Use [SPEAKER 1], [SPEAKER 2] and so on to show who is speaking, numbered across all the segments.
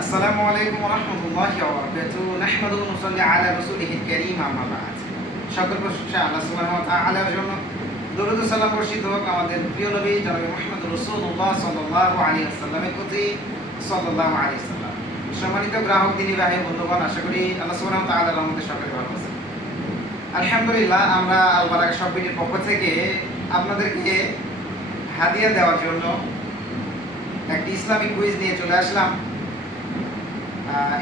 [SPEAKER 1] আসসালামু আলাইকুম রাহমাতুল্লাহি ওয়া বারাকাতুহু। নাহমাদুহু আলা রাসূলিহিল কারীম, আম্মা বা'দ। সকল প্রশংসা আল্লাহ সুবহানাহু ওয়া দরুদ সালাম বর্ষিত হোক আমাদের প্রিয় নবী প্রতি সম্মানিত গ্রাহক, দিনী ভাই বন্ধুগণ, আশা করি আল্লাহ সুবহানাহু ওয়া তাআলার রহমতে সকলে ভালো আছেন। আলহামদুলিল্লাহ, আমরা আল বারাকা শপিংয়ের পক্ষ থেকে আপনাদেরকে হাদিয়া দেওয়ার জন্য একটি ইসলামিক কুইজ নিয়ে চলে আসলাম।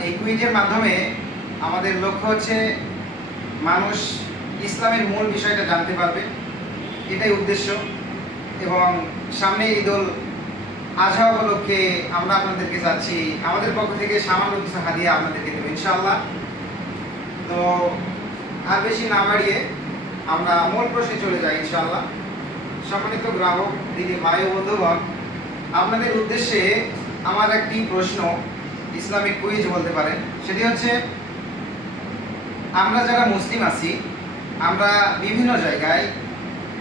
[SPEAKER 1] এই কুইজের মাধ্যমে আমাদের লক্ষ্য হচ্ছে মানুষ ইসলামের মূল বিষয়টা জানতে পারবে। এটাই উদ্দেশ্য। এবং সামনে ঈদুল আজহা উপলক্ষে আমরা আপনাদেরকে যাচ্ছি। আমাদের পক্ষ থেকে সামান্য কিছু হাদিয়া আপনাদেরকে দেবো ইনশাল্লাহ তো আর বেশি না বাড়িয়ে আমরা মূল প্রশ্নে চলে যাই, ইনশাআল্লাহ। সম্মানিত গ্রাহক, দিদি ভাই ও বন্ধুগণ, আপনাদের উদ্দেশ্যে আমার একটি প্রশ্ন। ইসলামিক কুইজ বলতে পারেন, সেটি হচ্ছে আমরা যারা মুসলিম আছি, আমরা বিভিন্ন জায়গায়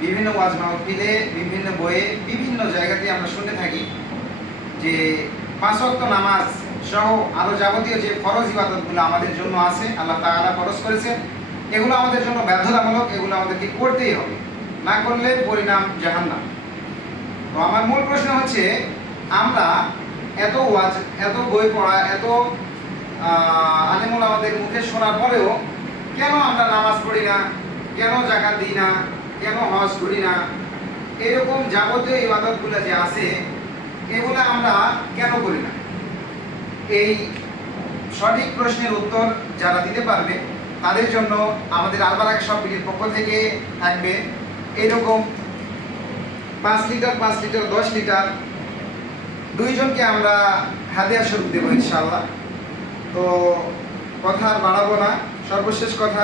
[SPEAKER 1] বিভিন্ন ওয়াজ মাহফিলে, বিভিন্ন বইয়ে বিভিন্ন জায়গাতে আমরা শুনে থাকি যে পাঁচ নামাজ সহ আরও যাবতীয় যে ফরজ ইবাদতগুলো আমাদের জন্য আছে, আল্লাহ তাআলা ফরজ করেছেন, এগুলো আমাদের জন্য বাধ্যতামূলক এগুলো আমাদেরকে করতেই হবে। না করলে পরিণাম জাহান্নাম। তো আমার মূল প্রশ্ন হচ্ছে, আমরা এত ওয়াজ, এত বই পড়া, এত আলেমুল আমাদের মুখে শোনার পরেও কেন আমরা নামাজ পড়ি না? কেন জাকাত দিই না? কেন হজ করি না? এরকম যাবতীয় ইবাদতগুলো যে আছে, এগুলো আমরা কেন করি না? এই সঠিক প্রশ্নের উত্তর যারা দিতে পারবে, তাদের জন্য আমাদের আলবারাক সবগুলির পক্ষ থেকে থাকবে এরকম পাঁচ লিটার পাঁচ লিটার, দশ লিটার দুইজনকে আমরা হাদিয়া স্বরূপ দেবো ইনশাল্লাহ তো কথা বাড়াবো না, সর্বশেষ কথা,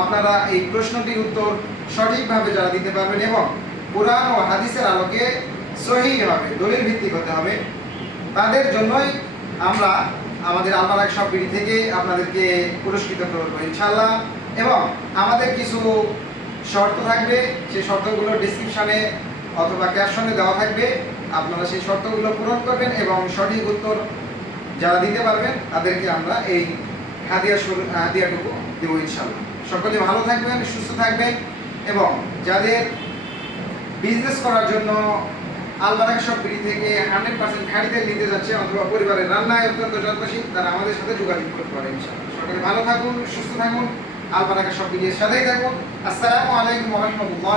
[SPEAKER 1] আপনারা এই প্রশ্নটির উত্তর সঠিকভাবে যারা দিতে পারবেন এবং কোরআন ও হাদিসের আলোকে সহি হবে দলিল ভিত্তিক হতে হবে, তাদের জন্যই আমরা আমাদের আলমারাক সব বিড়ি থেকে আপনাদেরকে পুরস্কৃত করব ইনশাল্লাহ এবং আমাদের কিছু শর্ত থাকবে সেই শর্তগুলো ডিসক্রিপশানে অথবা ক্যাপশনে দেওয়া থাকবে। আপনারা সেই শর্তগুলো পূরণ করবেন এবং সঠিক উত্তর যারা দিতে পারবেন, তাদেরকে আমরা এই হাদিয়া হাদিয়াটুকু দেবো ইনশাল্লাহ সকলে ভালো থাকবেন, সুস্থ থাকবেন এবং যাদের বিজনেস করার জন্য আলবারাক সব বিড়ি থেকে হান্ড্রেড পার্সেন্ট খাড়িতে নিতে যাচ্ছে অথবা পরিবারের রান্নায় অত্যন্ত যত্নশীল, তারা আমাদের সাথে যোগাযোগ করতে পারে ইনশাল্লাহ সকলে ভালো থাকুন, সুস্থ থাকুন আলবারাকা সব বিড়ির সাথেই থাকুন। আসসালামু আলাইকুম রহমতুল্লাহ